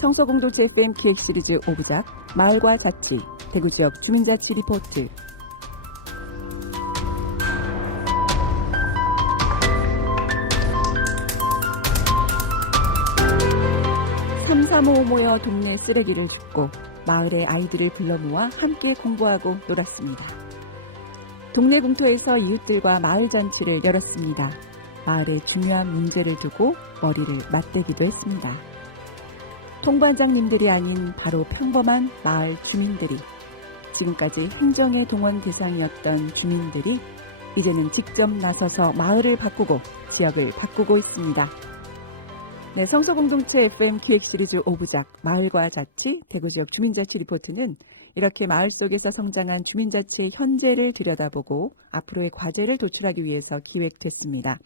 성서공동체 FM 기획 시리즈 5부작 마을과 자치, 대구지역 주민자치 리포트. 삼삼오오 모여 동네 쓰레기를 줍고 마을의 아이들을 불러 모아 함께 공부하고 놀았습니다. 동네 공터에서 이웃들과 마을 잔치를 열었습니다. 마을의 중요한 문제를 두고 머리를 맞대기도 했습니다. 통반장님들이 아닌 바로 평범한 마을 주민들이, 지금까지 행정의 동원 대상이었던 주민들이 이제는 직접 나서서 마을을 바꾸고 지역을 바꾸고 있습니다. 네, 성서공동체 FM 기획 시리즈 5부작 마을과 자치, 대구지역 주민자치 리포트는 이렇게 마을 속에서 성장한 주민자치의 현재를 들여다보고 앞으로의 과제를 도출하기 위해서 기획됐습니다.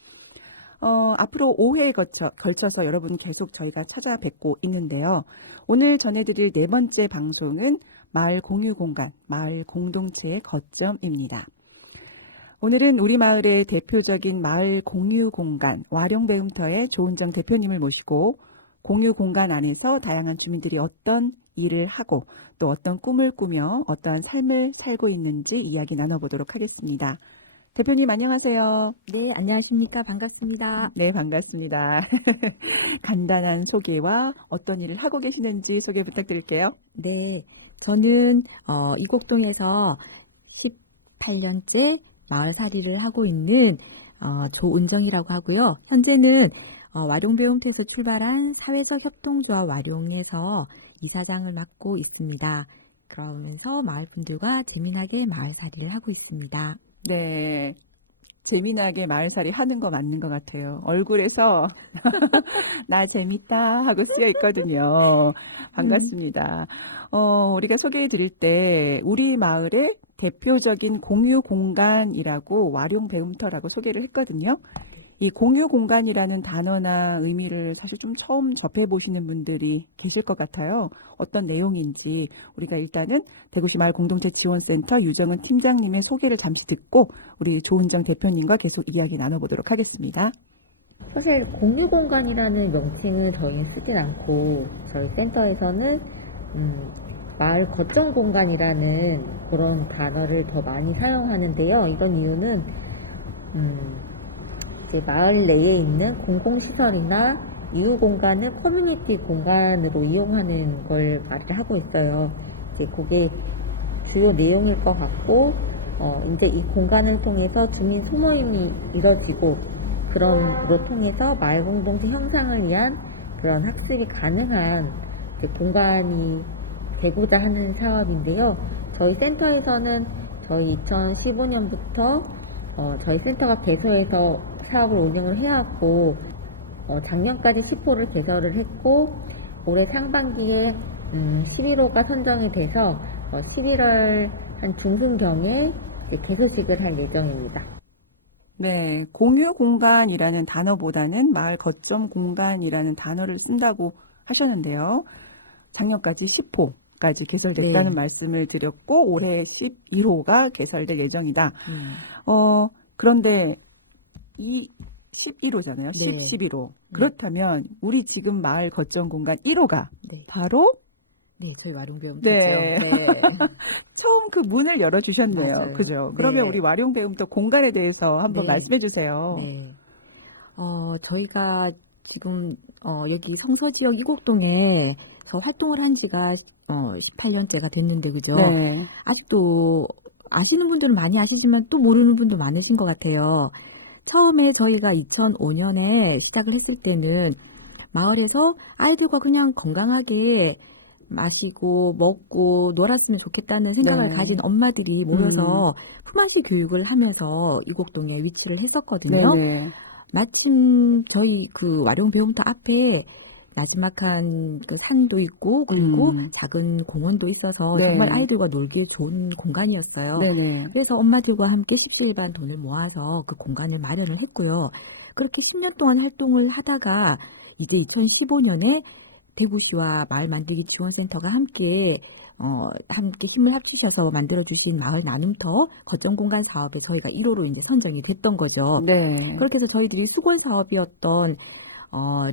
앞으로 5회에 걸쳐서 여러분 계속 저희가 찾아뵙고 있는데요. 오늘 전해드릴 네 번째 방송은 마을 공유 공간, 마을 공동체의 거점입니다. 오늘은 우리 마을의 대표적인 마을 공유 공간, 와룡배움터의 조은정 대표님을 모시고 공유 공간 안에서 다양한 주민들이 어떤 일을 하고 또 어떤 꿈을 꾸며 어떠한 삶을 살고 있는지 이야기 나눠보도록 하겠습니다. 대표님 안녕하세요. 네, 안녕하십니까. 반갑습니다. 네, 반갑습니다. 간단한 소개와 어떤 일을 하고 계시는지 소개 부탁드릴게요. 네, 저는 이곡동에서 18년째 마을살이를 하고 있는 조은정이라고 하고요. 현재는 와룡배움터에서 출발한 사회적 협동조합 와룡에서 이사장을 맡고 있습니다. 그러면서 마을분들과 재미나게 마을살이를 하고 있습니다. 네, 재미나게 마을살이 하는 거 맞는 것 같아요. 얼굴에서 나 재밌다 하고 쓰여 있거든요. 반갑습니다. 우리가 소개해 드릴 때 우리 마을의 대표적인 공유 공간이라고 와룡배움터라고 소개를 했거든요. 이 공유 공간이라는 단어나 의미를 사실 좀 처음 접해보시는 분들이 계실 것 같아요. 어떤 내용인지 우리가 일단은 대구시 마을 공동체 지원센터 유정은 팀장님의 소개를 잠시 듣고 우리 조은정 대표님과 계속 이야기 나눠보도록 하겠습니다. 사실 공유 공간이라는 명칭을 저희는 쓰진 않고 저희 센터에서는 마을 거점 공간이라는 그런 단어를 더 많이 사용하는데요. 이건 이유는 이제 마을 내에 있는 공공시설이나 이유 공간을 커뮤니티 공간으로 이용하는 걸 말을 하고 있어요. 이제 그게 주요 내용일 것 같고, 이제 이 공간을 통해서 주민 소모임이 이뤄지고, 그로 통해서 마을 공동체 형상을 위한 그런 학습이 가능한 공간이 되고자 하는 사업인데요. 저희 센터에서는 저희 2015년부터 저희 센터가 개소해서 사업을 운영을 해왔고, 작년까지 10호를 개설을 했고, 올해 상반기에 11호가 선정이 돼서 11월 한 중순경에 개소식을 할 예정입니다. 네, 공유 공간이라는 단어보다는 마을 거점 공간이라는 단어를 쓴다고 하셨는데요. 작년까지 10호까지 개설됐다는 말씀을 드렸고 올해 11호가 개설될 예정이다. 그런데 이 11호잖아요. 네. 11호. 그렇다면 우리 지금 마을 거점 공간 1호가 네. 바로 네, 저희 와룡배움터죠. 네. 처음 그 문을 열어주셨네요. 맞아요. 그죠? 그러면 네. 우리 와룡배움터 공간에 대해서 한번 네. 말씀해 주세요. 네. 저희가 지금 여기 성서지역 이곡동에 저 활동을 한 지가 18년째가 됐는데, 그죠? 네. 아직도 아시는 분들은 많이 아시지만 또 모르는 분도 많으신 것 같아요. 처음에 저희가 2005년에 시작을 했을 때는 마을에서 아이들과 그냥 건강하게 마시고 먹고 놀았으면 좋겠다는 생각을 네. 가진 엄마들이 모여서 품앗이 교육을 하면서 이곡동에 위치를 했었거든요. 네네. 마침 저희 그 와룡배움터 앞에 나지막한 그 산도 있고 그리고 작은 공원도 있어서 네. 정말 아이들과 놀기에 좋은 공간이었어요. 네네. 그래서 엄마들과 함께 십시일반 돈을 모아서 그 공간을 마련을 했고요. 그렇게 10년 동안 활동을 하다가 이제 2015년에 대구시와 마을 만들기 지원센터가 함께 힘을 합치셔서 만들어주신 마을 나눔터 거점 공간 사업에 저희가 1호로 이제 선정이 됐던 거죠. 네. 그렇게 해서 저희들이 수건 사업이었던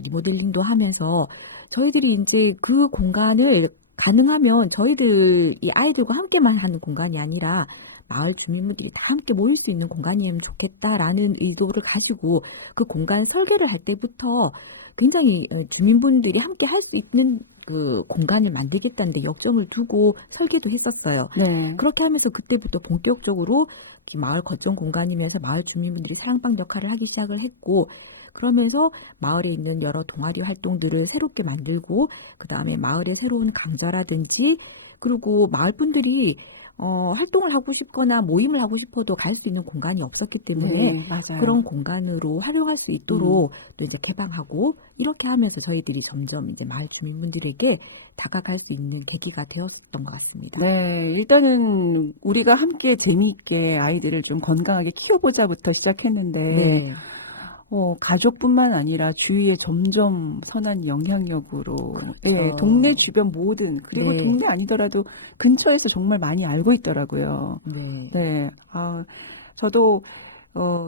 리모델링도 하면서 저희들이 이제 그 공간을 가능하면 저희들 이 아이들과 함께만 하는 공간이 아니라 마을 주민분들이 다 함께 모일 수 있는 공간이면 좋겠다라는 의도를 가지고 그 공간 설계를 할 때부터 굉장히 주민분들이 함께 할 수 있는 그 공간을 만들겠다는 데 역점을 두고 설계도 했었어요. 네. 그렇게 하면서 그때부터 본격적으로 이 마을 거점 공간이면서 마을 주민분들이 사랑방 역할을 하기 시작을 했고, 그러면서 마을에 있는 여러 동아리 활동들을 새롭게 만들고, 그 다음에 마을의 새로운 강좌라든지, 그리고 마을 분들이 활동을 하고 싶거나 모임을 하고 싶어도 갈 수 있는 공간이 없었기 때문에 네, 맞아요. 그런 공간으로 활용할 수 있도록 또 이제 개방하고, 이렇게 하면서 저희들이 점점 이제 마을 주민분들에게 다가갈 수 있는 계기가 되었던 것 같습니다. 네, 일단은 우리가 함께 재미있게 아이들을 좀 건강하게 키워보자부터 시작했는데, 네. 가족뿐만 아니라 주위에 점점 선한 영향력으로, 네, 동네 주변 모든, 그리고 네. 동네 아니더라도 근처에서 정말 많이 알고 있더라고요. 네. 네, 저도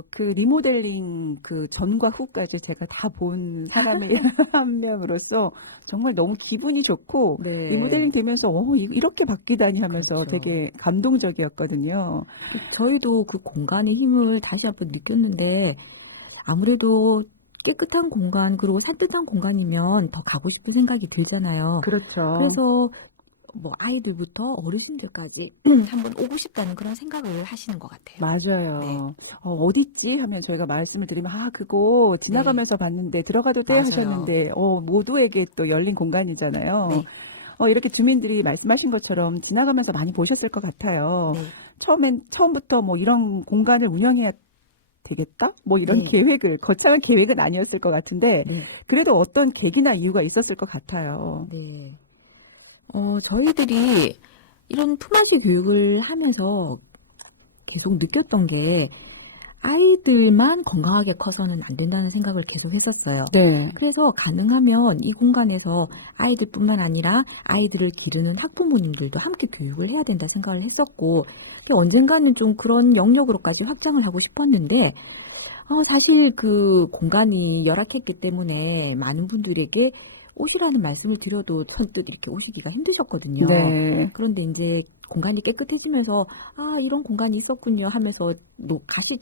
그 리모델링 그 전과 후까지 제가 다 본 사람의 한 명으로서 정말 너무 기분이 좋고, 네. 리모델링 되면서 이렇게 바뀌다니 하면서 그렇죠. 되게 감동적이었거든요. 저희도 그 공간의 힘을 다시 한번 느꼈는데, 아무래도 깨끗한 공간, 그리고 산뜻한 공간이면 더 가고 싶은 생각이 들잖아요. 그렇죠. 그래서 뭐 아이들부터 어르신들까지 한번 오고 싶다는 그런 생각을 하시는 것 같아요. 맞아요. 네. 어딨지? 하면 저희가 말씀을 드리면, 그거 지나가면서 봤는데, 들어가도 돼? 맞아요. 하셨는데, 모두에게 또 열린 공간이잖아요. 네. 이렇게 주민들이 말씀하신 것처럼 지나가면서 많이 보셨을 것 같아요. 네. 처음부터 뭐 이런 공간을 운영해야 되겠다? 뭐 이런 네. 거창한 계획은 아니었을 것 같은데, 네. 그래도 어떤 계기나 이유가 있었을 것 같아요. 네. 저희들이 이런 품앗이 교육을 하면서 계속 느꼈던 게 아이들만 건강하게 커서는 안 된다는 생각을 계속 했었어요. 네. 그래서 가능하면 이 공간에서 아이들뿐만 아니라 아이들을 기르는 학부모님들도 함께 교육을 해야 된다 생각을 했었고, 언젠가는 좀 그런 영역으로까지 확장을 하고 싶었는데, 사실 그 공간이 열악했기 때문에 많은 분들에게 오시라는 말씀을 드려도 선뜻 이렇게 오시기가 힘드셨거든요. 네. 그런데 이제 공간이 깨끗해지면서 이런 공간이 있었군요 하면서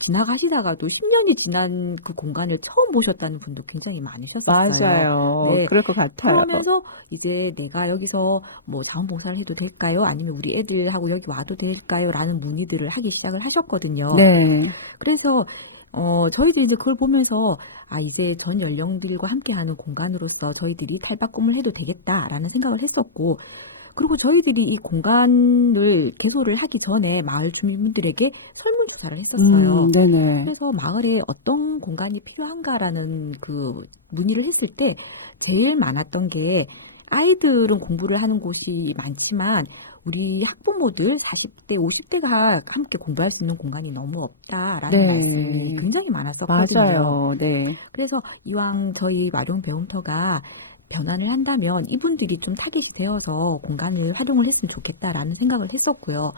지나가시다가도 10년이 지난 그 공간을 처음 보셨다는 분도 굉장히 많으셨어요. 맞아요. 네. 그럴 것 같아요. 그러면서 이제 내가 여기서 뭐 자원봉사를 해도 될까요? 아니면 우리 애들하고 여기 와도 될까요? 라는 문의들을 하기 시작을 하셨거든요. 네. 그래서 저희들이 이제 그걸 보면서 이제 전 연령들과 함께하는 공간으로서 저희들이 탈바꿈을 해도 되겠다라는 생각을 했었고, 그리고 저희들이 이 공간을 개소를 하기 전에 마을 주민분들에게 설문조사를 했었어요. 네네. 그래서 마을에 어떤 공간이 필요한가라는 그 문의를 했을 때 제일 많았던 게, 아이들은 공부를 하는 곳이 많지만 우리 학부모들 40대, 50대가 함께 공부할 수 있는 공간이 너무 없다라는 네. 말씀이 굉장히 많았었거든요. 맞아요. 네. 그래서 이왕 저희 와룡 배움터가 변환을 한다면 이분들이 좀 타깃이 되어서 공간을 활용을 했으면 좋겠다라는 생각을 했었고요.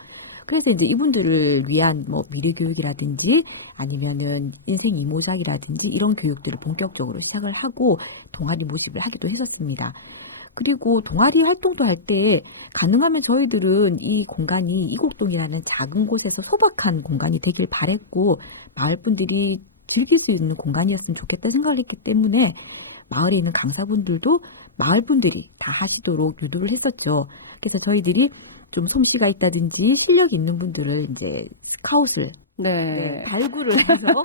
그래서 이제 이분들을 위한 뭐 미래 교육이라든지 아니면은 인생 이모작이라든지 이런 교육들을 본격적으로 시작을 하고 동아리 모집을 하기도 했었습니다. 그리고 동아리 활동도 할 때 가능하면 저희들은 이 공간이 이곡동이라는 작은 곳에서 소박한 공간이 되길 바랬고, 마을 분들이 즐길 수 있는 공간이었으면 좋겠다 생각을 했기 때문에 마을에 있는 강사분들도 마을 분들이 다 하시도록 유도를 했었죠. 그래서 저희들이 좀 솜씨가 있다든지 실력 있는 분들을 이제 스카웃을 네. 발굴을 해서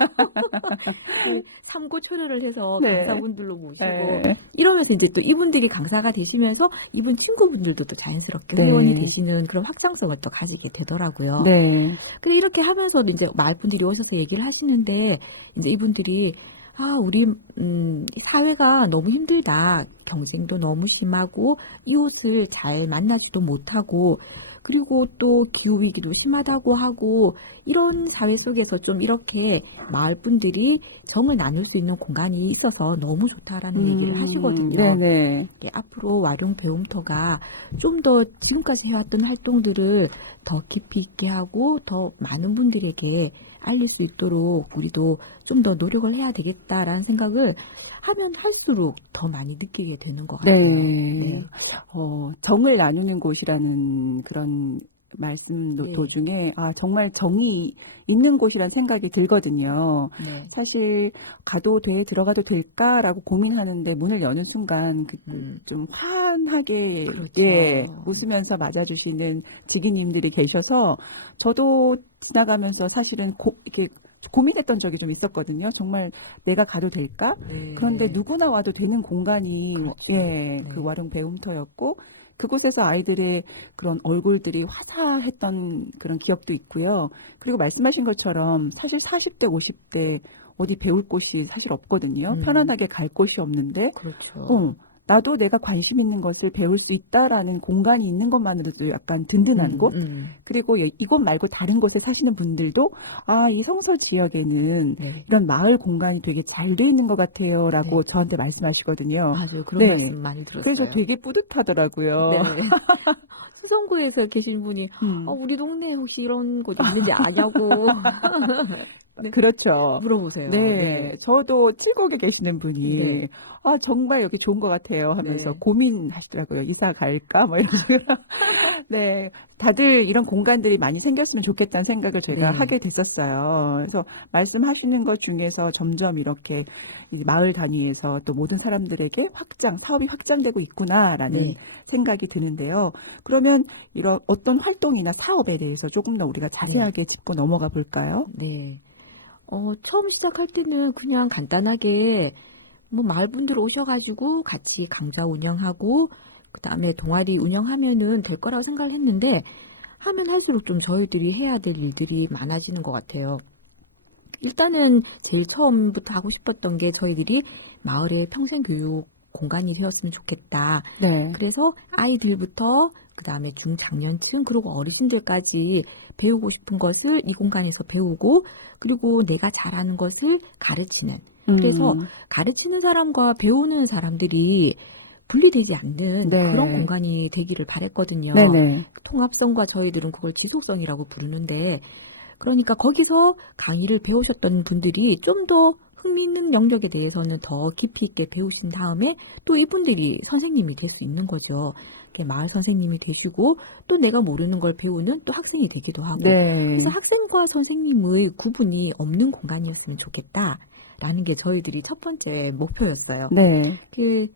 삼고 초려를 해서 네. 강사분들로 모시고 네. 이러면서 이제 또 이분들이 강사가 되시면서 이분 친구분들도 또 자연스럽게 네. 회원이 되시는 그런 확장성을 또 가지게 되더라고요. 네. 근데 이렇게 하면서도 이제 마을 분들이 오셔서 얘기를 하시는데, 이제 이분들이 우리 사회가 너무 힘들다. 경쟁도 너무 심하고 이웃을 잘 만나지도 못하고, 그리고 또 기후위기도 심하다고 하고, 이런 사회 속에서 좀 이렇게 마을 분들이 정을 나눌 수 있는 공간이 있어서 너무 좋다라는 얘기를 하시거든요. 네네. 앞으로 와룡 배움터가 좀 더 지금까지 해왔던 활동들을 더 깊이 있게 하고 더 많은 분들에게 알릴 수 있도록 우리도 좀 더 노력을 해야 되겠다라는 생각을 하면 할수록 더 많이 느끼게 되는 것 같아요. 네. 정을 나누는 곳이라는 그런 말씀 네. 도중에 정말 정이 있는 곳이란 생각이 들거든요. 네. 사실 가도 돼, 들어가도 될까라고 고민하는데 문을 여는 순간 좀 환하게 그렇죠. 웃으면서 맞아주시는 지기님들이 계셔서 저도 지나가면서 사실은 이렇게 고민했던 적이 좀 있었거든요. 정말 내가 가도 될까? 네. 그런데 누구나 와도 되는 공간이 그렇죠. 그 네. 와룡 배움터였고 그곳에서 아이들의 그런 얼굴들이 화사했던 그런 기억도 있고요. 그리고 말씀하신 것처럼 사실 40대, 50대 어디 배울 곳이 사실 없거든요. 편안하게 갈 곳이 없는데 그렇죠. 나도 내가 관심 있는 것을 배울 수 있다라는 공간이 있는 것만으로도 약간 든든한 곳. 그리고 이곳 말고 다른 곳에 사시는 분들도 이 성서 지역에는 네. 이런 마을 공간이 되게 잘 돼 있는 것 같아요 라고 네. 저한테 말씀하시거든요. 맞아요. 그런 네. 말씀 많이 들었어요. 그래서 되게 뿌듯하더라고요. 네. 수성구에서 계신 분이 우리 동네에 혹시 이런 곳 있는지 아냐고 네. 그렇죠. 물어보세요. 네. 저도 칠곡에 계시는 분이 네. 정말 여기 좋은 것 같아요 하면서 네. 고민하시더라고요. 이사 갈까? 뭐 이런 식으로. 네. 다들 이런 공간들이 많이 생겼으면 좋겠다는 생각을 제가 네. 하게 됐었어요. 그래서 말씀하시는 것 중에서 점점 이렇게 이 마을 단위에서 또 모든 사람들에게 사업이 확장되고 있구나라는 네. 생각이 드는데요. 그러면 이런 어떤 활동이나 사업에 대해서 조금 더 우리가 자세하게 짚고 넘어가 볼까요? 네. 처음 시작할 때는 그냥 간단하게 뭐 마을 분들 오셔가지고 같이 강좌 운영하고 그 다음에 동아리 운영하면은 될 거라고 생각을 했는데 하면 할수록 좀 저희들이 해야 될 일들이 많아지는 것 같아요. 일단은 제일 처음부터 하고 싶었던 게 저희들이 마을의 평생교육 공간이 되었으면 좋겠다. 네. 그래서 아이들부터 그 다음에 중장년층 그리고 어르신들까지 배우고 싶은 것을 이 공간에서 배우고 그리고 내가 잘하는 것을 가르치는 그래서 가르치는 사람과 배우는 사람들이 분리되지 않는 네. 그런 공간이 되기를 바랬거든요. 네네. 통합성과 저희들은 그걸 지속성이라고 부르는데 그러니까 거기서 강의를 배우셨던 분들이 좀 더 흥미있는 영역에 대해서는 더 깊이 있게 배우신 다음에 또 이분들이 선생님이 될 수 있는 거죠. 마을 선생님이 되시고 또 내가 모르는 걸 배우는 또 학생이 되기도 하고 네. 그래서 학생과 선생님의 구분이 없는 공간이었으면 좋겠다라는 게 저희들이 첫 번째 목표였어요. 네.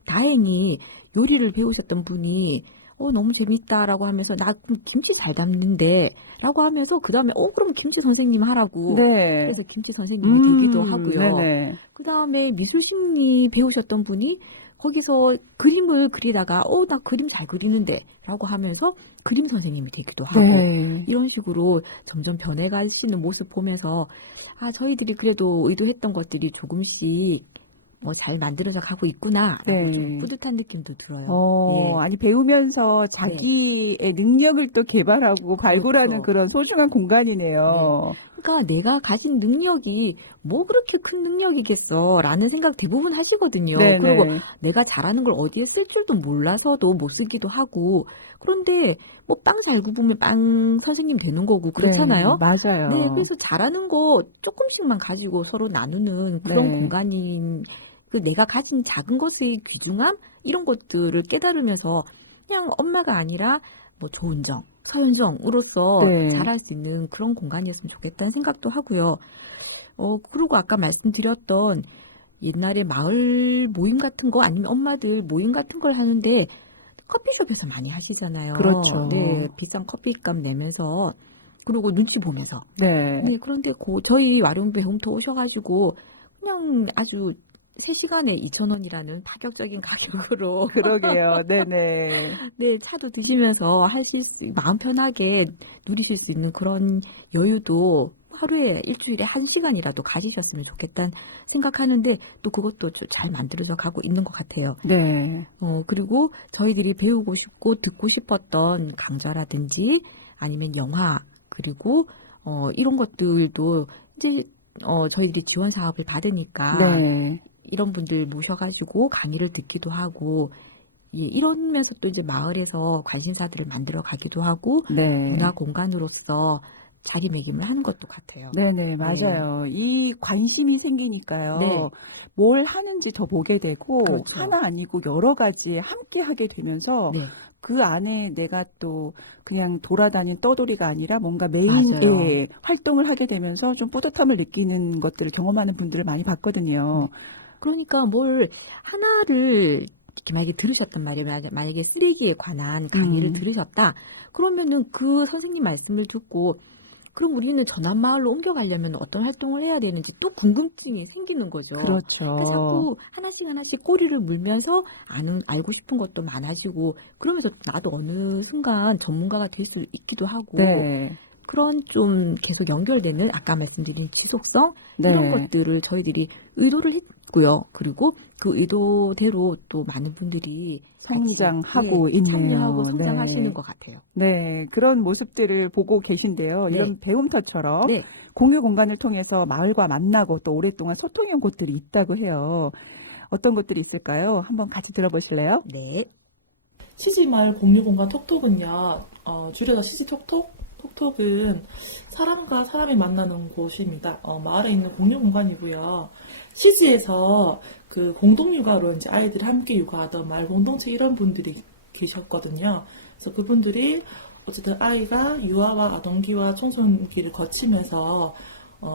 다행히 요리를 배우셨던 분이 너무 재밌다라고 하면서 나 김치 잘 담는데 라고 하면서 그 다음에 그럼 김치 선생님 하라고 네. 그래서 김치 선생님이 되기도 하고요. 네네. 그 다음에 미술심리 배우셨던 분이 거기서 그림을 그리다가 나 그림 잘 그리는데 라고 하면서 그림 선생님이 되기도 하고 네. 이런 식으로 점점 변해가시는 모습 보면서 저희들이 그래도 의도했던 것들이 조금씩 잘 만들어져 가고 있구나 라고 좀 뿌듯한 느낌도 들어요. 아니 배우면서 자기의 능력을 또 개발하고 발굴하는 그렇죠. 그런 소중한 공간이네요. 그러니까 내가 가진 능력이 뭐 그렇게 큰 능력이겠어 라는 생각 대부분 하시거든요. 네네. 그리고 내가 잘하는 걸 어디에 쓸 줄도 몰라서도 못 쓰기도 하고 그런데 뭐 빵 잘 굽으면 빵 선생님 되는 거고 그렇잖아요. 네, 맞아요. 네, 그래서 잘하는 거 조금씩만 가지고 서로 나누는 그런 공간인 내가 가진 작은 것의 귀중함 이런 것들을 깨달으면서 그냥 엄마가 아니라 뭐 조은정, 서윤정으로서 잘할 수 있는 그런 공간이었으면 좋겠다는 생각도 하고요. 그리고 아까 말씀드렸던 옛날에 마을 모임 같은 거 아니면 엄마들 모임 같은 걸 하는데 커피숍에서 많이 하시잖아요. 그렇죠. 네, 비싼 커피값 내면서 그리고 눈치 보면서. 네. 그런데 저희 와룡배움터 오셔가지고 그냥 아주 3시간에 2,000원이라는 파격적인 가격으로 그러게요. 네네. 네, 차도 드시면서 하실 마음 편하게 누리실 수 있는 그런 여유도 하루에 일주일에 1시간이라도 가지셨으면 좋겠다는 생각하는데 또 그것도 잘 만들어져 가고 있는 것 같아요. 네. 그리고 저희들이 배우고 싶고 듣고 싶었던 강좌라든지 아니면 영화 그리고 이런 것들도 이제 저희들이 지원 사업을 받으니까 이런 분들 모셔가지고 강의를 듣기도 하고 이러면서 또 이제 마을에서 관심사들을 만들어 가기도 하고 문화 공간으로서 자리매김을 하는 것도 같아요. 네네, 맞아요. 이 관심이 생기니까요. 네. 뭘 하는지 더 보게 되고, 그렇죠. 하나 아니고 여러 가지 함께 하게 되면서, 네. 그 안에 내가 또 그냥 돌아다니는 떠돌이가 아니라 뭔가 메인 맞아요. 예, 활동을 하게 되면서 좀 뿌듯함을 느끼는 것들을 경험하는 분들을 많이 봤거든요. 그러니까 뭘 하나를 이렇게 만약에 들으셨단 말이에요. 만약에 쓰레기에 관한 강의를 들으셨다. 그러면은 그 선생님 말씀을 듣고 그럼 우리는 전환마을로 옮겨가려면 어떤 활동을 해야 되는지 또 궁금증이 생기는 거죠. 그렇죠. 그러니까 자꾸 하나씩 꼬리를 물면서 알고 싶은 것도 많아지고 그러면서 나도 어느 순간 전문가가 될 수 있기도 하고 네. 그런 좀 계속 연결되는 아까 말씀드린 지속성 네. 이런 것들을 저희들이 의도를 했고요. 그리고 그 의도대로 또 많은 분들이 성장하고 같이, 있네요. 참여하고 성장하시는 네. 것 같아요. 네, 그런 모습들을 보고 계신데요. 네. 이런 배움터처럼 네. 공유 공간을 통해서 마을과 만나고 또 오랫동안 소통해온 곳들이 있다고 해요. 어떤 곳들이 있을까요? 한번 같이 들어보실래요? 네. 시지마을 공유공간 톡톡은요, 줄여서 시지톡톡? 톡톡은 사람과 사람이 만나는 곳입니다. 마을에 있는 공유공간이고요. 시지에서 그 공동육아로 이제 아이들이 함께 육아하던 마을 공동체 이런 분들이 계셨거든요. 그래서 그분들이 어쨌든 아이가 유아와 아동기와 청소년기를 거치면서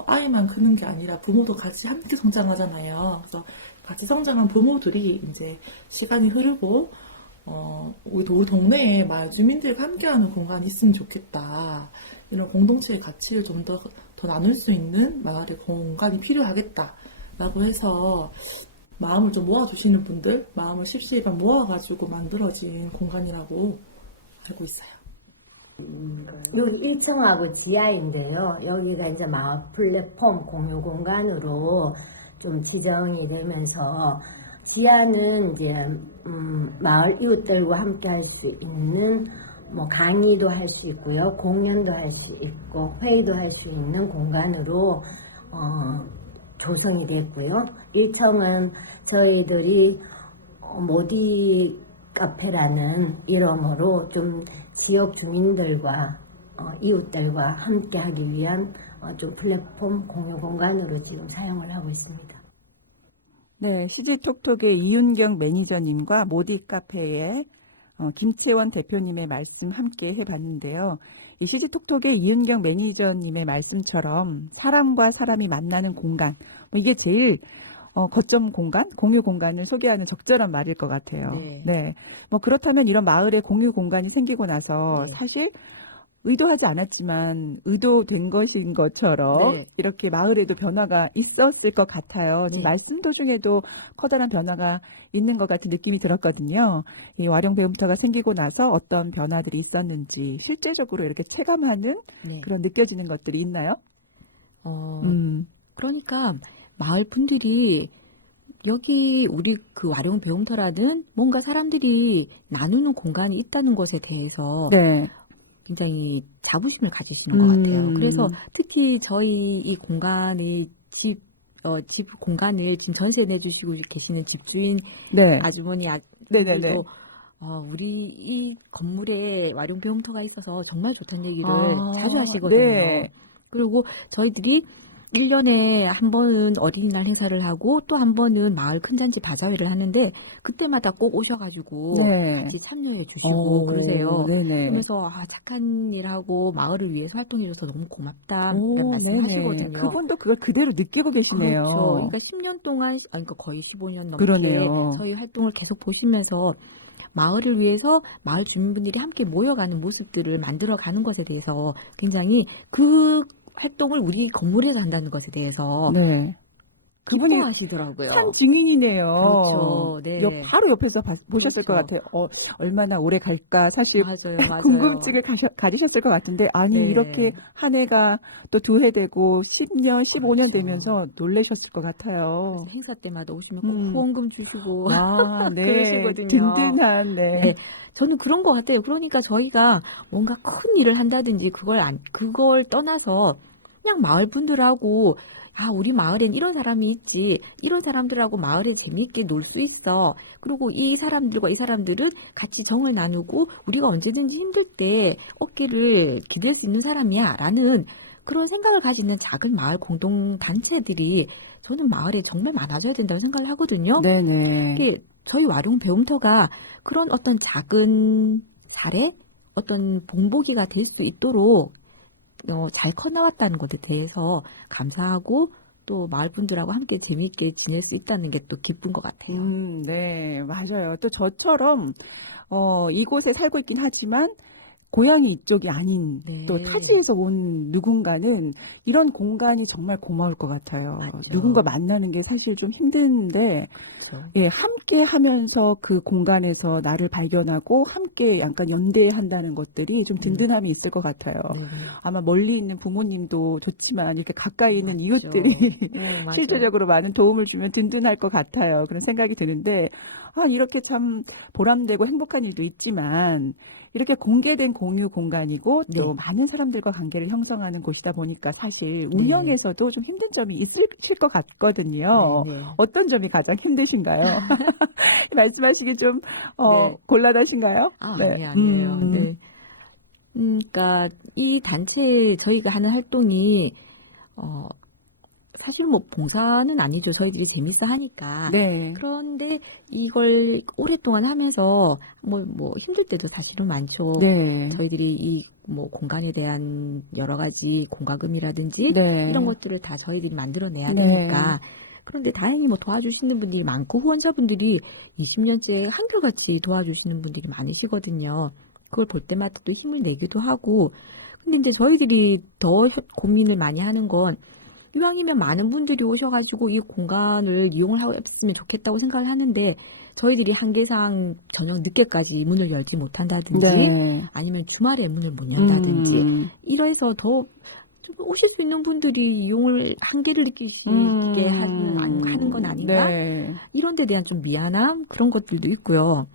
아이만 크는 게 아니라 부모도 같이 함께 성장하잖아요. 그래서 같이 성장한 부모들이 이제 시간이 흐르고 우리 동네에 마을 주민들과 함께하는 공간이 있으면 좋겠다. 이런 공동체의 가치를 좀 더 나눌 수 있는 마을의 공간이 필요하겠다라고 해서 마음을 좀 모아주시는 분들, 마음을 십시일반 모아가지고 만들어진 공간이라고 알고 있어요. 여기 1층하고 지하인데요. 여기가 이제 마을 플랫폼 공유 공간으로 좀 지정이 되면서 지하는 이제 마을 이웃들과 함께 할 수 있는 뭐 강의도 할 수 있고요, 공연도 할 수 있고 회의도 할 수 있는 공간으로 조성이 됐고요. 1층은 저희들이 모디 카페라는 이름으로 좀 지역 주민들과 이웃들과 함께 하기 위한 좀 플랫폼 공유 공간으로 지금 사용을 하고 있습니다. 네, CG톡톡의 이윤경 매니저님과 모디 카페의 김채원 대표님의 말씀 함께 해봤는데요. 이 CG톡톡의 이윤경 매니저님의 말씀처럼 사람과 사람이 만나는 공간, 이게 제일 거점 공간, 공유 공간을 소개하는 적절한 말일 것 같아요. 네. 뭐 그렇다면 이런 마을에 공유 공간이 생기고 나서 네. 사실 의도하지 않았지만 의도된 것인 것처럼 네. 이렇게 마을에도 변화가 있었을 것 같아요. 지금 네. 말씀 도중에도 커다란 변화가 있는 것 같은 느낌이 들었거든요. 이 와룡 배움터가 생기고 나서 어떤 변화들이 있었는지 실제적으로 이렇게 체감하는 네. 그런 느껴지는 것들이 있나요? 그러니까 마을 분들이 여기 우리 그 와룡 배움터라는 뭔가 사람들이 나누는 공간이 있다는 것에 대해서 네. 굉장히 자부심을 가지시는 것 같아요. 그래서 특히 저희 이 공간의 집 공간을 지금 전세 내주시고 계시는 집주인 네. 아주머니 네네네. 아들도 우리 이 건물에 와룡 배움터가 있어서 정말 좋다는 얘기를 자주 하시거든요. 네. 그리고 저희들이 1년에 한 번은 어린이날 행사를 하고 또 한 번은 마을 큰잔치 바자회를 하는데 그때마다 꼭 오셔가지고 네. 같이 참여해 주시고 그러세요. 네네. 그러면서 착한 일하고 마을을 위해서 활동해줘서 너무 고맙다 네네. 말씀하시거든요. 그분도 그걸 그대로 느끼고 계시네요. 그렇죠. 그러니까 10년 동안, 그러니까 거의 15년 넘게 그러네요. 저희 활동을 계속 보시면서 마을을 위해서 마을 주민분들이 함께 모여가는 모습들을 만들어가는 것에 대해서 굉장히 그 활동을 우리 건물에서 한다는 것에 대해서 네. 그분이 기뻐하시더라고요. 산 증인이네요. 그렇죠. 네. 바로 옆에서 보셨을 것 그렇죠. 같아요. 얼마나 오래 갈까 사실 맞아요. 궁금증을 가지셨을 것 같은데 아니 네. 이렇게 한 해가 또 2해 되고 10년, 15년 그렇죠. 되면서 놀라셨을 것 같아요. 그래서 행사 때마다 오시면 꼭 후원금 주시고 아, 네. 그러시거든요. 든든한 네. 네. 저는 그런 것 같아요. 그러니까 저희가 뭔가 큰 일을 한다든지 그걸 떠나서 그냥 마을 분들하고 우리 마을엔 이런 사람이 있지. 이런 사람들하고 마을에 재미있게 놀 수 있어. 그리고 이 사람들과 이 사람들은 같이 정을 나누고 우리가 언제든지 힘들 때 어깨를 기댈 수 있는 사람이야. 라는 그런 생각을 가지는 작은 마을 공동단체들이 저는 마을에 정말 많아져야 된다고 생각을 하거든요. 네네. 이게 저희 와룡 배움터가 그런 어떤 작은 사례, 어떤 본보기가 될 수 있도록 잘 커나왔다는 것에 대해서 감사하고 또 마을 분들하고 함께 재미있게 지낼 수 있다는 게 또 기쁜 것 같아요. 네, 맞아요. 또 저처럼 이곳에 살고 있긴 하지만 고향이 이쪽이 아닌 네. 또 타지에서 온 누군가는 이런 공간이 정말 고마울 것 같아요. 맞죠. 누군가 만나는 게 사실 좀 힘든데 그렇죠. 예, 함께 하면서 그 공간에서 나를 발견하고 함께 약간 연대한다는 것들이 좀 든든함이 있을 것 같아요. 네. 아마 멀리 있는 부모님도 좋지만 이렇게 가까이 있는 맞죠. 이웃들이 맞아요. 실제적으로 많은 도움을 주면 든든할 것 같아요. 그런 생각이 드는데 이렇게 참 보람되고 행복한 일도 있지만 이렇게 공개된 공유 공간이고 또 네. 많은 사람들과 관계를 형성하는 곳이다 보니까 사실 네. 운영에서도 좀 힘든 점이 있으실 것 같거든요. 네. 어떤 점이 가장 힘드신가요? 말씀하시기 좀 네. 곤란하신가요? 네. 아니에요. 네. 그러니까 이 단체 저희가 하는 활동이 사실 뭐 봉사는 아니죠. 저희들이 재밌어 하니까. 네. 그런데 이걸 오랫동안 하면서 뭐 힘들 때도 사실은 많죠. 네. 저희들이 이 뭐 공간에 대한 여러 가지 공과금이라든지 네. 이런 것들을 다 저희들이 만들어내야 네. 되니까. 그런데 다행히 뭐 도와주시는 분들이 많고 후원자분들이 20년째 한결같이 도와주시는 분들이 많으시거든요. 그걸 볼 때마다 또 힘을 내기도 하고. 근데 이제 저희들이 더 고민을 많이 하는 건 이왕이면 많은 분들이 오셔가지고 이 공간을 이용을 하고 했으면 좋겠다고 생각을 하는데 저희들이 한계상 저녁 늦게까지 문을 열지 못한다든지 네. 아니면 주말에 문을 못 연다든지 이래서 더 좀 오실 수 있는 분들이 이용을 한계를 느끼시게 하는 건 아닌가? 네. 이런 데 대한 좀 미안함 그런 것들도 있고요.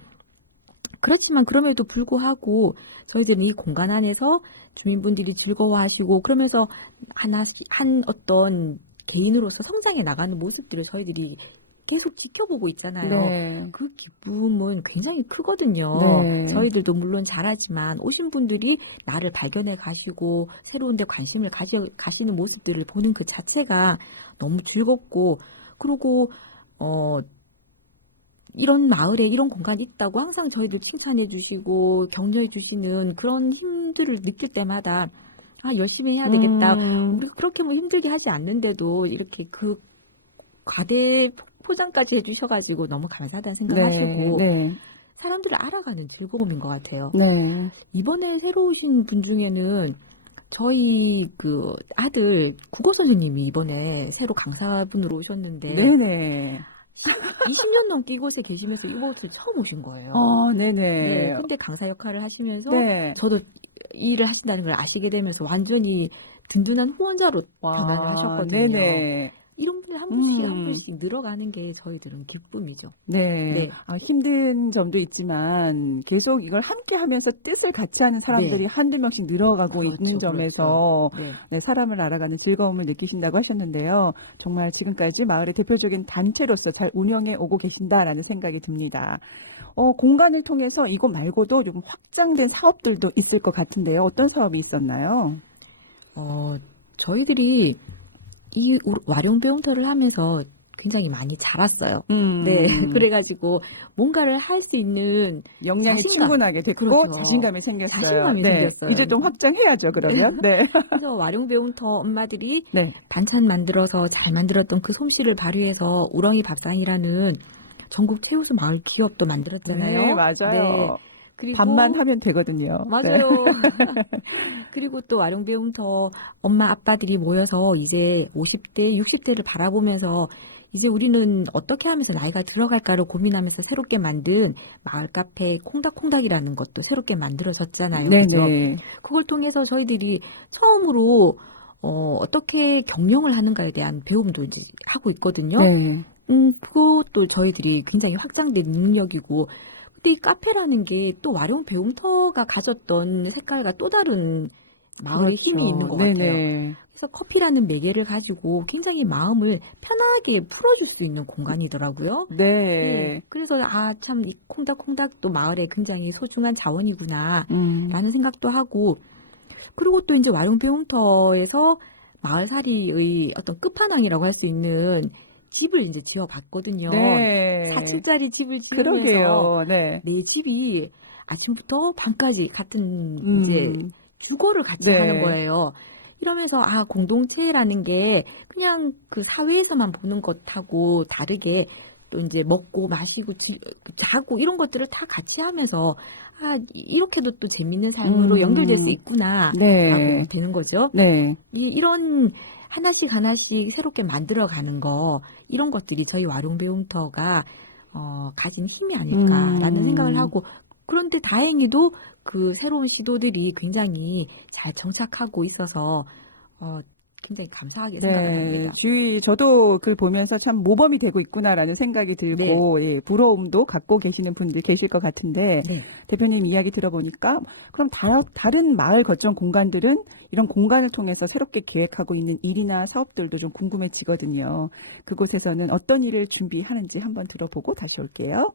그렇지만 그럼에도 불구하고 저희들은 이 공간 안에서 주민분들이 즐거워하시고 그러면서 한 어떤 개인으로서 성장해 나가는 모습들을 저희들이 계속 지켜보고 있잖아요. 네. 그 기쁨은 굉장히 크거든요. 네. 저희들도 물론 잘하지만 오신 분들이 나를 발견해 가시고 새로운 데 관심을 가시는 모습들을 보는 그 자체가 너무 즐겁고 그리고 이런 마을에 이런 공간이 있다고 항상 저희들 칭찬해 주시고 격려해 주시는 그런 힘들을 느낄 때마다 열심히 해야 되겠다. 우리 그렇게 뭐 힘들게 하지 않는데도 이렇게 그 과대 포장까지 해주셔가지고 너무 감사하다는 생각하시고 네. 사람들을 알아가는 즐거움인 것 같아요. 네. 이번에 새로 오신 분 중에는 저희 그 아들 국어 선생님이 이번에 새로 강사분으로 오셨는데 네네. 20년 넘게 이곳에 계시면서 이곳을 처음 오신 거예요. 네네. 네, 근데 강사 역할을 하시면서 네. 저도 이 일을 하신다는 걸 아시게 되면서 완전히 든든한 후원자로 변화를 하셨거든요. 네네. 이런 분들 한 분씩 한 분씩 늘어가는 게 저희들은 기쁨이죠. 네. 네. 힘든 점도 있지만 계속 이걸 함께 하면서 뜻을 같이 하는 사람들이 네. 한두 명씩 늘어가고 그렇죠, 있는 점에서 네. 네, 사람을 알아가는 즐거움을 느끼신다고 하셨는데요. 정말 지금까지 마을의 대표적인 단체로서 잘 운영해 오고 계신다라는 생각이 듭니다. 공간을 통해서 이곳 말고도 좀 확장된 사업들도 있을 것 같은데요. 어떤 사업이 있었나요? 저희들이 이 와룡 배움터를 하면서 굉장히 많이 자랐어요. 네, 그래가지고 뭔가를 할 수 있는 역량이 자신감. 충분하게 됐고 그렇죠. 자신감이 생겼어요. 자신감이 네. 생겼어요. 이제 좀 확장해야죠. 그러면. 네. 그래서 와룡 배움터 엄마들이 네. 반찬 만들어서 잘 만들었던 그 솜씨를 발휘해서 우렁이 밥상이라는 전국 최우수 마을 기업도 만들었잖아요. 네, 맞아요. 네. 그리고 밥만 하면 되거든요. 맞아요. 그리고 또 와룡 배움터 엄마 아빠들이 모여서 이제 50대, 60대를 바라보면서 이제 우리는 어떻게 하면서 나이가 들어갈까를 고민하면서 새롭게 만든 마을 카페 콩닥콩닥이라는 것도 새롭게 만들어졌잖아요. 네, 그죠? 네. 그걸 통해서 저희들이 처음으로 어떻게 경영을 하는가에 대한 배움도 이제 하고 있거든요. 네. 그것도 저희들이 굉장히 확장된 능력이고 근데 이 카페라는 게 또 와룡 배움터가 가졌던 색깔과 또 다른 마을의 그렇죠. 힘이 있는 것 네네. 같아요. 그래서 커피라는 매개를 가지고 굉장히 마음을 편하게 풀어줄 수 있는 공간이더라고요. 네. 그래서 참 이 콩닥콩닥도 마을에 굉장히 소중한 자원이구나 음. 라는 생각도 하고 그리고 또 이제 와룡배움터에서 마을살이의 어떤 끝판왕이라고 할 수 있는 집을 이제 지어봤거든요. 네. 4층짜리 집을 지으면서 그러게요. 네. 내 집이 아침부터 밤까지 같은 이제 주거를 같이 네. 하는 거예요. 이러면서 아, 공동체라는 게 그냥 그 사회에서만 보는 것하고 다르게 또 이제 먹고 마시고 자고 이런 것들을 다 같이 하면서 아, 이렇게도 또 재밌는 삶으로 연결될 수 있구나 네. 라고 되는 거죠. 네. 이런 하나씩 하나씩 새롭게 만들어가는 거 이런 것들이 저희 와룡배움터가 가진 힘이 아닐까라는 생각을 하고 그런데 다행히도 그 새로운 시도들이 굉장히 잘 정착하고 있어서 굉장히 감사하게 생각을 합니다. 주위 저도 그 보면서 참 모범이 되고 있구나라는 생각이 들고 예, 부러움도 갖고 계시는 분들 계실 것 같은데 네. 대표님 이야기 들어보니까 그럼 다른 마을 거점 공간들은 이런 공간을 통해서 새롭게 계획하고 있는 일이나 사업들도 좀 궁금해지거든요. 그곳에서는 어떤 일을 준비하는지 한번 들어보고 다시 올게요.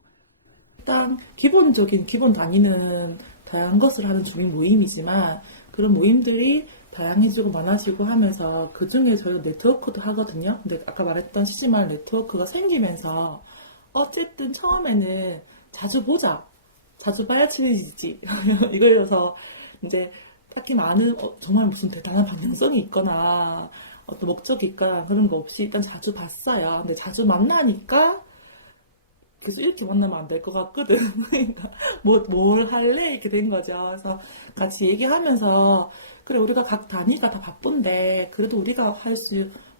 일단 기본 단위는 다양한 것을 하는 주민 모임이지만 그런 모임들이 다양해지고 많아지고 하면서 그 중에 저희가 네트워크도 하거든요. 근데 아까 말했던 CG마을 네트워크가 생기면서 어쨌든 처음에는 자주 보자, 자주 봐야 친해지지 이거여서 이제 딱히 많은 정말 무슨 대단한 방향성이 있거나 어떤 목적이 있거나 그런 거 없이 일단 자주 봤어요. 근데 자주 만나니까 계속 이렇게 만나면 안 될 것 같거든. 그러니까 뭘 할래? 이렇게 된 거죠. 그래서 같이 얘기하면서 그래 우리가 각 단위가 다 바쁜데 그래도 우리가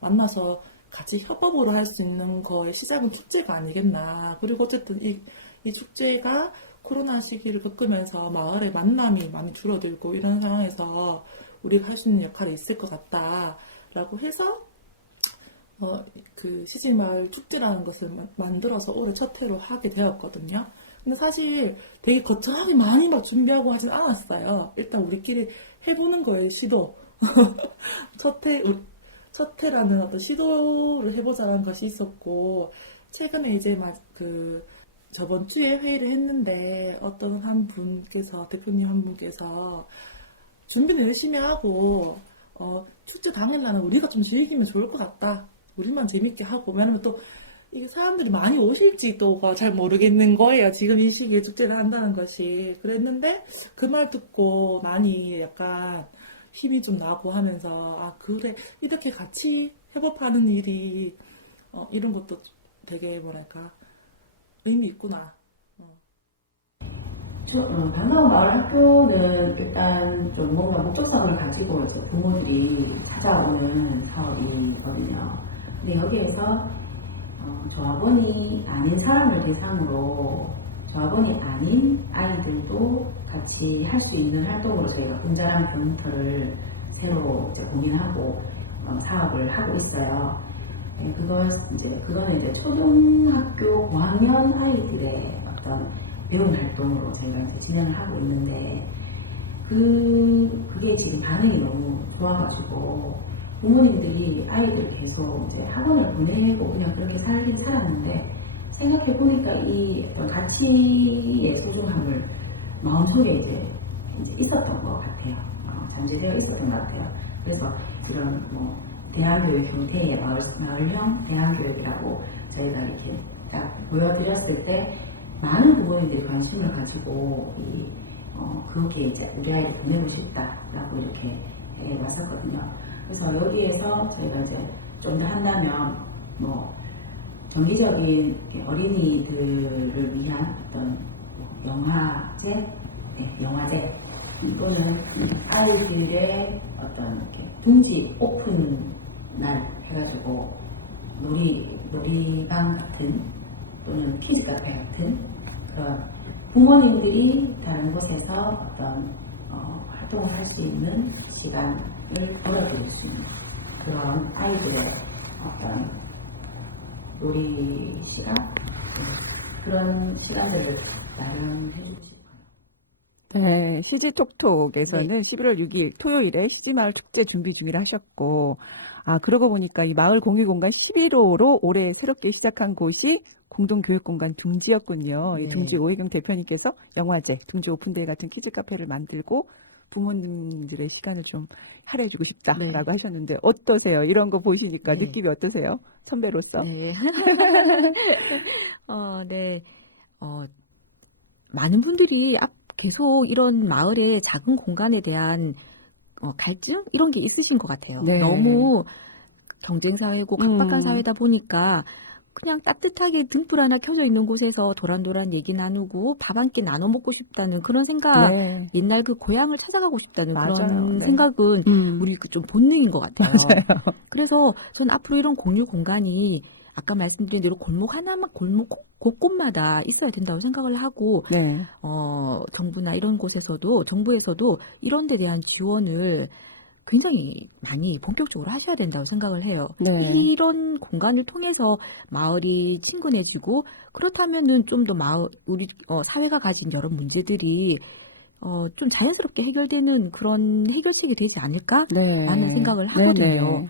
만나서 같이 협업으로 할 수 있는 거의 시작은 축제가 아니겠나. 그리고 어쨌든 이 축제가 코로나 시기를 겪으면서 마을의 만남이 많이 줄어들고 이런 상황에서 우리가 할 수 있는 역할이 있을 것 같다라고 해서 그 시지마을 축제라는 것을 만들어서 올해 첫 해로 하게 되었거든요. 근데 사실 되게 거창하게 많이 막 준비하고 하진 않았어요. 일단 우리끼리 해보는 거예요, 시도. 첫 해라는 어떤 시도를 해보자라는 것이 있었고, 최근에 이제 저번 주에 회의를 했는데, 어떤 대표님 한 분께서, 준비는 열심히 하고, 축제 당일날은 우리가 좀 즐기면 좋을 것 같다. 우리만 재밌게 하고, 왜냐면 또, 이게 사람들이 많이 오실지도가 잘 모르겠는 거예요. 지금 이 시기에 축제를 한다는 것이. 그랬는데 그 말 듣고 많이 약간 힘이 좀 나고 하면서 아 그래 이렇게 같이 협업하는 일이 이런 것도 되게 뭐랄까 의미 있구나. 반가운 마을 학교는 일단 좀 뭔가 목적성을 가지고 이제 부모들이 찾아오는 사업이거든요. 근데 여기에서 조합원이 아닌 사람을 대상으로 조합원이 아닌 아이들도 같이 할 수 있는 활동으로 저희가 분자랑 교문터를 새로 이제 공인하고 사업을 하고 있어요. 그거는 이제 초등학교 고학년 아이들의 어떤 배움 활동으로 저희가 이제 진행을 하고 있는데 그게 지금 반응이 너무 좋아가지고 부모님들이 아이들 계속 이제 학원을 보내고 그냥 그렇게 살긴 살았는데 생각해보니까 이 어떤 가치의 소중함을 마음속에 이제 있었던 것 같아요. 잠재되어 있었던 것 같아요. 그래서 그런 대안교육 형태의 마을형 대안교육이라고 저희가 이렇게 딱 보여드렸을 때 많은 부모님들이 관심을 가지고 그렇게 이제 우리 아이를 보내고 싶다라고 이렇게 왔었거든요. 그래서 여기에서 저희가 이제 좀 더 한다면 정기적인 어린이들을 위한 어떤 영화제 또는 아이들의 어떤 둥지 오픈 날 해가지고 놀이방 같은 또는 키즈 카페 같은 그런 부모님들이 다른 곳에서 어떤 활동을 할 수 있는 시간을 벌어들일 수 있는 그런 아이들의 어떤 놀이 시간 그런 시간들을 마련해주고 싶어요. 네, CG톡톡에서는 11월 6일 토요일에 CG마을 축제 준비 중이라 하셨고, 그러고 보니까 이 마을 공유공간 11호로 올해 새롭게 시작한 곳이 공동교육공간 둥지였군요. 이 네. 둥지 오해경 대표님께서 영화제, 둥지 오픈데이 같은 키즈 카페를 만들고 부모님들의 시간을 좀 할애해주고 싶다라고 네. 하셨는데 어떠세요? 이런 거 보시니까 네. 느낌이 어떠세요? 선배로서? 네. 네. 많은 분들이 계속 이런 마을의 작은 공간에 대한 갈증? 이런 게 있으신 것 같아요. 네. 너무 경쟁사회고 각박한 음. 사회다 보니까 그냥 따뜻하게 등불 하나 켜져 있는 곳에서 도란도란 얘기 나누고 밥 한 끼 나눠 먹고 싶다는 그런 생각, 네. 옛날 그 고향을 찾아가고 싶다는 맞아요. 그런 네. 생각은 우리 좀 본능인 것 같아요. 맞아요. 그래서 전 앞으로 이런 공유 공간이 아까 말씀드린 대로 골목 하나만 골목 곳곳마다 있어야 된다고 생각을 하고 네. 정부나 이런 곳에서도 정부에서도 이런 데 대한 지원을 굉장히 많이 본격적으로 하셔야 된다고 생각을 해요. 네. 이런 공간을 통해서 마을이 친근해지고 그렇다면은 좀 더 우리 사회가 가진 여러 문제들이 좀 자연스럽게 해결되는 그런 해결책이 되지 않을까라는 네. 생각을 하거든요. 네네.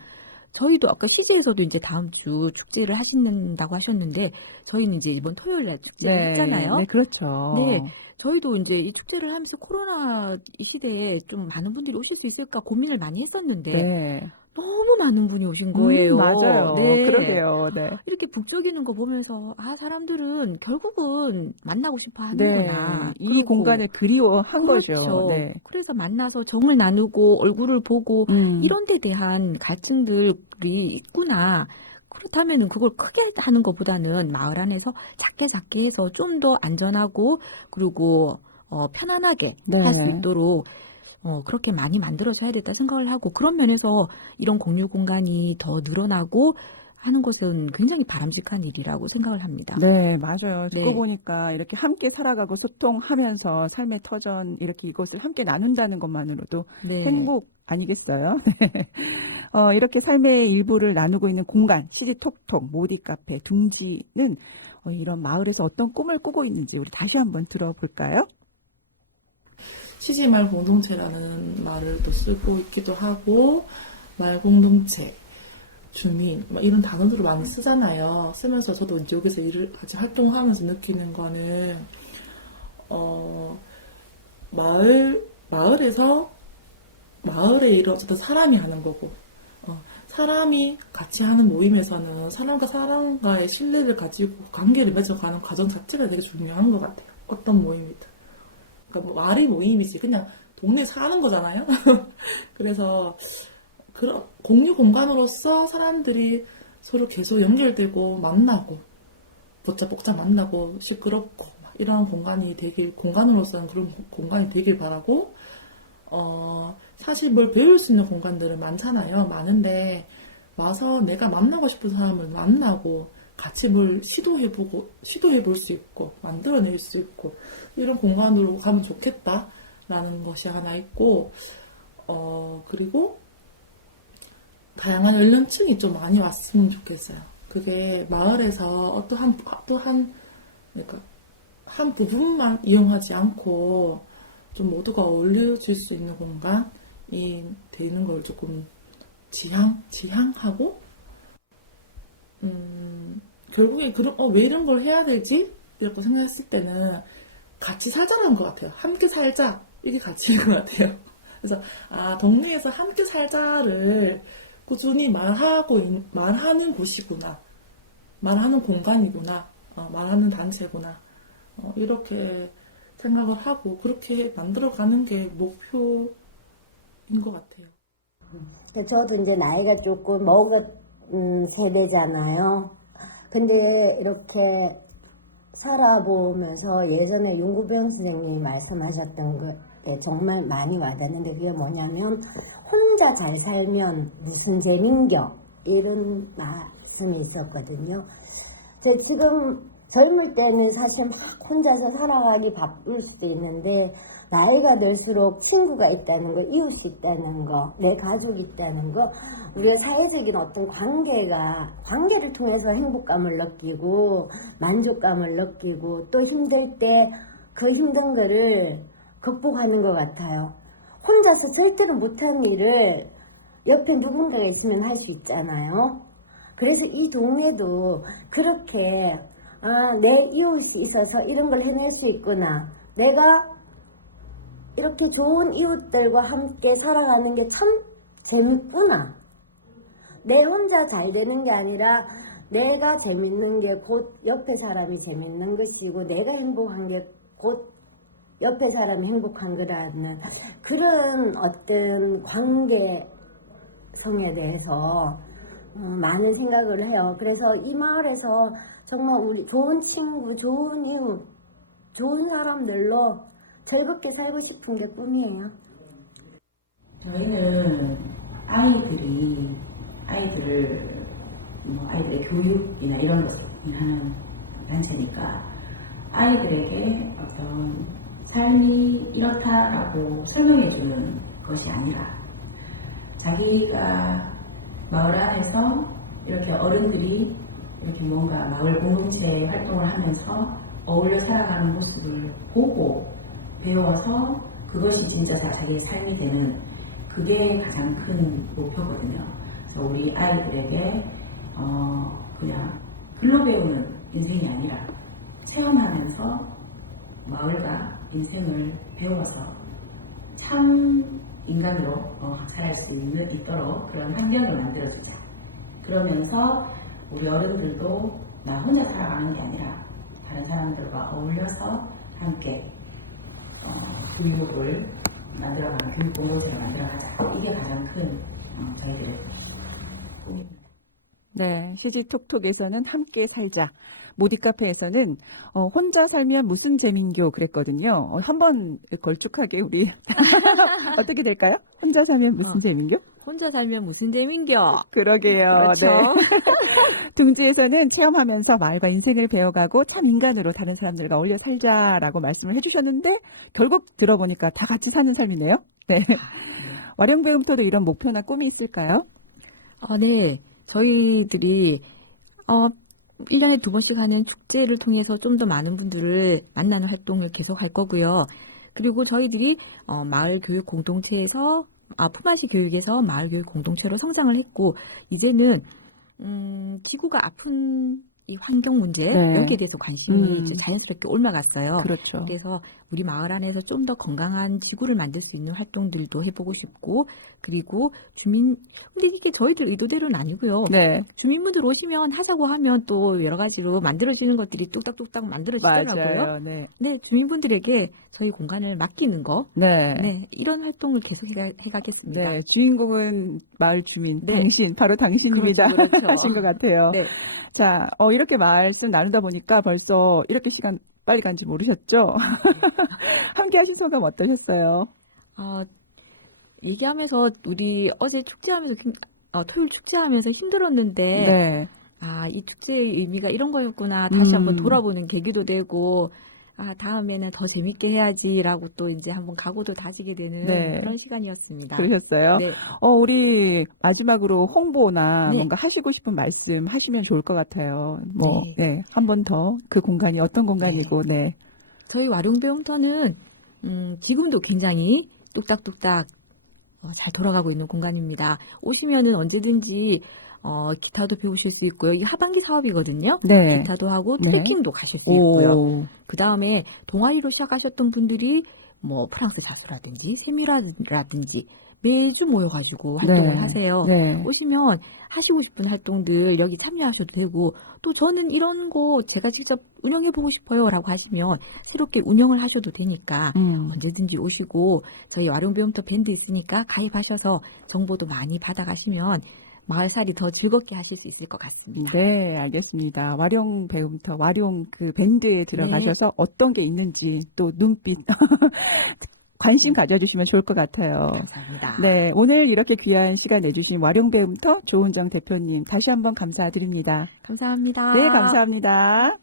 저희도 아까 CG에서도 이제 다음 주 축제를 하신다고 하셨는데 저희는 이제 이번 토요일 날 축제를 네. 했잖아요. 네, 그렇죠. 네. 저희도 이제 이 축제를 하면서 코로나 이 시대에 좀 많은 분들이 오실 수 있을까 고민을 많이 했었는데 네. 너무 많은 분이 오신 거예요. 맞아요. 네. 그러게요. 네. 이렇게 북적이는 거 보면서 사람들은 결국은 만나고 싶어 네. 하는구나. 이 그러고 공간을 그리워한 그렇죠. 거죠. 네. 그래서 만나서 정을 나누고 얼굴을 보고 이런 데 대한 갈증들이 있구나. 그렇다면은 그걸 크게 하는 것보다는 마을 안에서 작게 해서 좀 더 안전하고 그리고 편안하게 네. 할 수 있도록 그렇게 많이 만들어져야 됐다 생각을 하고 그런 면에서 이런 공유 공간이 더 늘어나고 하는 것은 굉장히 바람직한 일이라고 생각을 합니다. 네, 맞아요. 듣고 네. 보니까 이렇게 함께 살아가고 소통하면서 삶의 터전 이렇게 이것을 함께 나눈다는 것만으로도 네. 행복 아니겠어요? 이렇게 삶의 일부를 나누고 있는 공간, 시리톡톡, 모디 카페, 둥지는 이런 마을에서 어떤 꿈을 꾸고 있는지 우리 다시 한번 들어볼까요? 시지말 공동체라는 말을 또 쓰고 있기도 하고, 말 공동체, 주민, 이런 단어들을 많이 쓰잖아요. 쓰면서 저도 이제 여기서 일을 같이 활동하면서 느끼는 거는, 마을에서, 마을의 일은 어쨌든 사람이 하는 거고, 사람이 같이 하는 모임에서는 사람과 사람과의 신뢰를 가지고 관계를 맺어가는 과정 자체가 되게 중요한 것 같아요. 어떤 모임이든. 그러니까 뭐 말이 모임이지 그냥 동네 사는 거잖아요. 그래서 그런 공유 공간으로서 사람들이 서로 계속 연결되고 만나고 복잡 만나고 시끄럽고 이런 공간으로서는 그런 공간이 되길 바라고 사실 뭘 배울 수 있는 공간들은 많잖아요. 많은데 와서 내가 만나고 싶은 사람을 만나고 같이 뭘 시도해볼 수 있고 만들어낼 수 있고 이런 공간으로 가면 좋겠다라는 것이 하나 있고 그리고 다양한 연령층이 좀 많이 왔으면 좋겠어요. 그게 마을에서 어떠한 그러니까 한 부분만 이용하지 않고 좀 모두가 어울려질 수 있는 공간이 되는 걸 조금 지향하고 결국에 왜 이런 걸 해야 되지? 이렇게 생각했을 때는 같이 살자라는 것 같아요. 함께 살자 이게 가치인 것 같아요. 그래서 동네에서 함께 살자를 꾸준히 말하는 곳이구나, 말하는 공간이구나, 말하는 단체구나 이렇게 생각을 하고 그렇게 만들어가는 게 목표인 것 같아요. 저도 이제 나이가 조금 먹은 세대잖아요. 근데 이렇게 살아보면서 예전에 윤구병 선생님이 말씀하셨던 게 정말 많이 와닿는데 그게 뭐냐면 혼자 잘 살면 무슨 재민겨 이런 말씀이 있었거든요. 지금 젊을 때는 사실 막 혼자서 살아가기 바쁠 수도 있는데 나이가 들수록 친구가 있다는 거, 이웃이 있다는 거, 내 가족이 있다는 거, 우리가 사회적인 어떤 관계를 통해서 행복감을 느끼고 만족감을 느끼고 또 힘들 때 그 힘든 거를 극복하는 것 같아요. 혼자서 절대로 못하는 일을 옆에 누군가가 있으면 할 수 있잖아요. 그래서 이 동네도 그렇게 내 이웃이 있어서 이런 걸 해낼 수 있구나. 내가 이렇게 좋은 이웃들과 함께 살아가는 게 참 재밌구나. 내 혼자 잘 되는 게 아니라 내가 재밌는 게 곧 옆에 사람이 재밌는 것이고 내가 행복한 게 곧 옆에 사람이 행복한 거라는 그런 어떤 관계성에 대해서 많은 생각을 해요. 그래서 이 마을에서 정말 우리 좋은 친구, 좋은 이웃, 좋은 사람들로 즐겁게 살고 싶은 게 꿈이에요. 저희는 아이들의 교육이나 이런 것을 하는 단체니까 아이들에게 어떤 삶이 이렇다라고 설명해주는 것이 아니라 자기가 마을 안에서 이렇게 어른들이 이렇게 뭔가 마을 공동체 활동을 하면서 어울려 살아가는 모습을 보고 배워서 그것이 진짜 자기의 삶이 되는 그게 가장 큰 목표거든요. 그래서 우리 아이들에게 그냥 글로 배우는 인생이 아니라 체험하면서 마을과 인생을 배워서 참 인간으로 살 수 있도록 그런 환경을 만들어주자. 그러면서 우리 어른들도 나 혼자 살아가는 게 아니라 다른 사람들과 어울려서 함께 교육을 만들어가는 교육 공동체를 만들어가자. 이게 가장 큰 저희들의 꿈입니다. 네, 시지톡톡에서는 함께 살자. 모디카페에서는 혼자 살면 무슨 재민교 그랬거든요. 한번 걸쭉하게 우리 어떻게 될까요? 혼자 살면 무슨 재민교? 혼자 살면 무슨 재민겨? 그러게요. 그렇죠. 네. 둥지에서는 체험하면서 마을과 인생을 배워가고 참 인간으로 다른 사람들과 어울려 살자라고 말씀을 해주셨는데 결국 들어보니까 다 같이 사는 삶이네요. 네. 와룡배움터도 이런 목표나 꿈이 있을까요? 네. 저희들이 1년에 2번씩 하는 축제를 통해서 좀 더 많은 분들을 만나는 활동을 계속 할 거고요. 그리고 저희들이 마을 교육 공동체에서 품앗이 교육에서 마을 교육 공동체로 성장을 했고 이제는 지구가 아픈 이 환경 문제 네. 여기에 대해서 관심이 이제 자연스럽게 올라갔어요. 그렇죠. 그래서 우리 마을 안에서 좀 더 건강한 지구를 만들 수 있는 활동들도 해보고 싶고 그리고 근데 이게 저희들 의도대로는 아니고요. 네. 주민분들 오시면 하자고 하면 또 여러 가지로 만들어지는 것들이 뚝딱뚝딱 만들어지더라고요. 맞아요. 네. 네, 주민분들에게 저희 공간을 맡기는 거, 네. 네, 이런 활동을 계속 해가겠습니다. 네, 주인공은 마을 주민, 네. 당신, 바로 당신입니다. 그렇죠. 하신 것 같아요. 네. 자, 이렇게 말씀 나누다 보니까 벌써 이렇게 시간 빨리 간지 모르셨죠? 함께 하신 소감 어떠셨어요? 얘기하면서 우리 어제 축제하면서 토요일 축제하면서 힘들었는데 네. 이 축제의 의미가 이런 거였구나 다시 한번 음. 돌아보는 계기도 되고 다음에는 더 재밌게 해야지라고 또 이제 한번 각오도 다지게 되는 네. 그런 시간이었습니다. 그러셨어요? 네. 우리 마지막으로 홍보나 네. 뭔가 하시고 싶은 말씀 하시면 좋을 것 같아요. 네. 네. 한 번 더 그 공간이 어떤 공간이고, 네. 저희 와룡배움터는 지금도 굉장히 뚝딱뚝딱 잘 돌아가고 있는 공간입니다. 오시면은 언제든지 기타도 배우실 수 있고요. 이게 하반기 사업이거든요. 네. 기타도 하고 네. 트레킹도 가실 수 있고요. 오. 그 다음에 동아리로 시작하셨던 분들이 뭐 프랑스 자수라든지 세미라든지 매주 모여가지고 활동을 네. 하세요. 네. 오시면 하시고 싶은 활동들 여기 참여하셔도 되고 또 저는 이런 거 제가 직접 운영해보고 싶어요 라고 하시면 새롭게 운영을 하셔도 되니까 언제든지 오시고 저희 와룡배움터 밴드 있으니까 가입하셔서 정보도 많이 받아가시면 마을살이 더 즐겁게 하실 수 있을 것 같습니다. 네, 알겠습니다. 와룡 배움터, 와룡 그 밴드에 들어가셔서 어떤 게 있는지 또 눈빛, 관심 가져주시면 좋을 것 같아요. 감사합니다. 네, 오늘 이렇게 귀한 시간 내주신 와룡 배움터 조은정 대표님 다시 한번 감사드립니다. 감사합니다. 네, 감사합니다.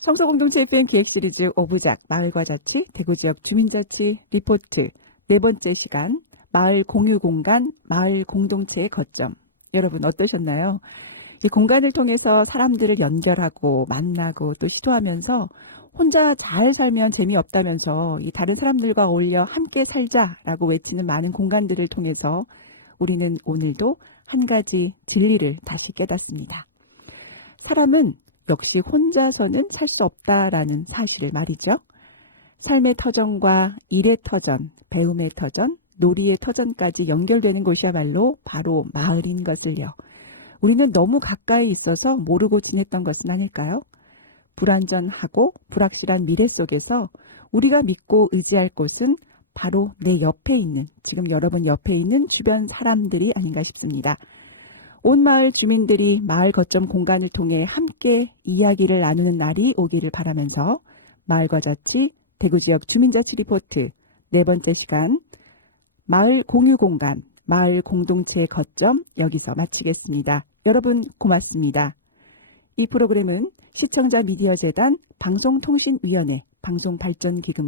청소공동체 FM 기획 시리즈 5부작 마을과 자치, 대구지역 주민자치 리포트 네 번째 시간 마을 공유 공간, 마을 공동체의 거점. 여러분 어떠셨나요? 이 공간을 통해서 사람들을 연결하고 만나고 또 시도하면서 혼자 잘 살면 재미없다면서 이 다른 사람들과 어울려 함께 살자라고 외치는 많은 공간들을 통해서 우리는 오늘도 한 가지 진리를 다시 깨닫습니다. 사람은 역시 혼자서는 살 수 없다라는 사실을 말이죠. 삶의 터전과 일의 터전, 배움의 터전, 놀이의 터전까지 연결되는 곳이야말로 바로 마을인 것을요. 우리는 너무 가까이 있어서 모르고 지냈던 것은 아닐까요? 불안전하고 불확실한 미래 속에서 우리가 믿고 의지할 곳은 바로 내 옆에 있는, 지금 여러분 옆에 있는 주변 사람들이 아닌가 싶습니다. 온 마을 주민들이 마을 거점 공간을 통해 함께 이야기를 나누는 날이 오기를 바라면서 마을과 자치 대구지역 주민자치 리포트 4번째 시간 마을 공유 공간, 마을 공동체의 거점 여기서 마치겠습니다. 여러분 고맙습니다. 이 프로그램은 시청자 미디어 재단 방송통신위원회 방송발전기금